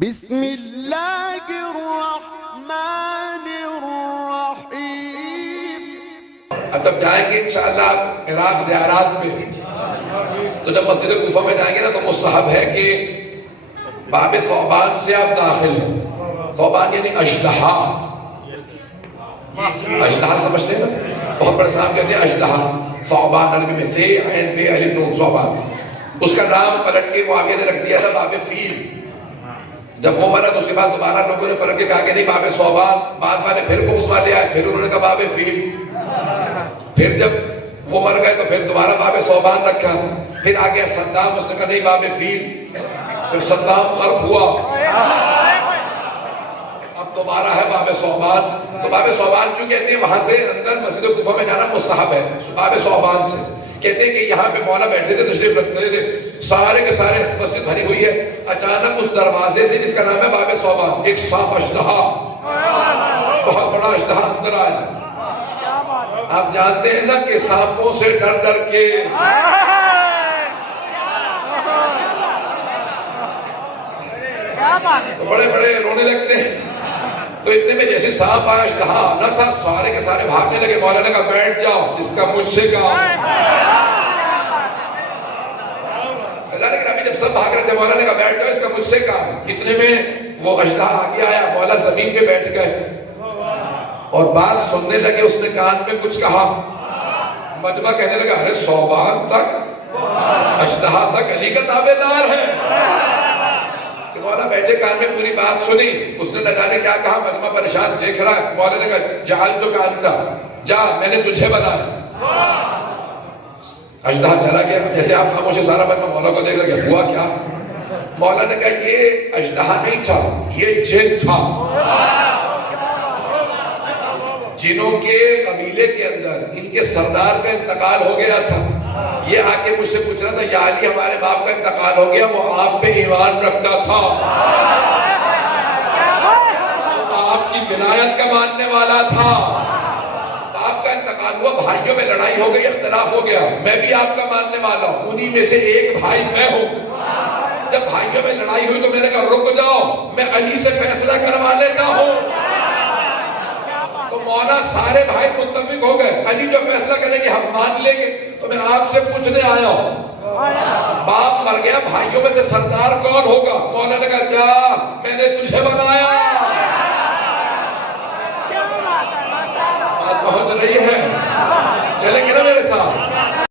بسم اللہ الرحمن الرحیم۔ اب جب جائیں گے انشاءاللہ عراق زیارات میں، تو جب مسجد کوفہ میں جائیں گے نا تو مستحب ہے کہ باب ثعبان سے آپ داخل ہیں۔ ثعبان یعنی اژدہا، اژدہا سمجھتے ہیں نا؟ بہت بڑے صاحب کہتے ہیں اژدہا، ثعبان عربی میں سے عین بے الف نون ثعبان۔ اس کا نام پلٹ کے معاویہ نے رکھ دیا تھا باب فیل۔ جب وہ مرا تو اس کے بعد دوبارہ لوگوں نے پلٹ کے کہا کہ نہیں باب ثعبان، بعد والے پھر کو اس والے آئے، پھر انہوں نے کہا باب فیل۔ پھر جب وہ مر گئے تو پھر دوبارہ باب ثعبان رکھا، پھر آ گیا صدام، اس نے کہا نہیں باب فیل، پھر صدام غرق ہوا، اب دوبارہ ہے باب ثعبان۔ تو باب ثعبان کیوں کہتے ہیں؟ وہاں سے اندر مسجد کوفہ میں جانا مستحب ہے باب ثعبان سے۔ کہتے ہیں کہ یہاں پہ مولا بیٹھے تھے، تشریف رکھتے تھے، سارے کے سارے مسجد بھری ہوئی ہے، اچانک اس دروازے سے جس کا نام ہے باب ثعبان ایک سانپ اژدہا، بہت بڑا اژدہا اندر آیا۔ آپ جانتے ہیں نا کہ سانپوں سے ڈر ڈر کے تو بڑے بڑے رونے لگتے ہیں۔ تو اتنے میں جیسے سانپ آیا، اژدہا نہ تھا، سارے کے سارے بھاگنے لگے۔ مولا نے کہا بیٹھ جاؤ، اس کا مجھ سے کام۔ لیکن ابھی جب سب بھاگ رہے تھے، مولا نے کہا بیٹھ جاؤ، اس کا مجھ سے کام۔ اتنے میں وہ اژدہا آگے آیا، مولا زمین پہ بیٹھ گئے اور بات سننے لگے۔ اس نے کان میں کچھ کہا، مجمع کہنے لگا ارے ثعبان تک، اژدہا تک علی کا تابع دار ہے۔ کہ مولا بیٹھے، کان میں پوری بات سنی۔ اس نے نہ جانے کیا کہا، مجمع پریشان دیکھ رہا ہے۔ مولا نے کہا جعلتک انت، جا میں نے تجھے بنایا۔ اژدہا چلا گیا، جیسے آپ خاموش ہے، سارا مجمع مولا کو دیکھ رہا، ہوا کیا؟ مولا نے کہا یہ اژدہا نہیں تھا، یہ جن تھا۔ جنوں کے قبیلے کے اندر ان کے سردار کا انتقال ہو گیا تھا۔ یہ آ کے مجھ سے پوچھ رہا تھا یا علی ہمارے باپ کا انتقال ہو گیا، وہ آپ پہ ایمان رکھتا تھا، وہ آپ کی ولایت کا ماننے والا تھا۔ باپ کا انتقال ہوا، بھائیوں میں لڑائی ہو گئی، اختلاف ہو گیا، میں بھی آپ کا ماننے والا ہوں، انہی میں سے ایک بھائی میں ہوں۔ جب بھائیوں میں لڑائی ہوئی تو میں نے کہا رک جاؤ، میں علی سے فیصلہ کروا لیتا ہوں۔ تو مولا سارے بھائی متفق ہو گئے، علی جو فیصلہ کریں گے ہم مان لیں گے۔ تو میں آپ سے پوچھنے آیا ہوں، باپ مر گیا، بھائیوں میں سے سردار کون ہوگا؟ مولا نے کہا جا، میں نے تجھے بنایا۔ بات پہنچ رہی ہے؟ چلیں گے نا میرے ساتھ؟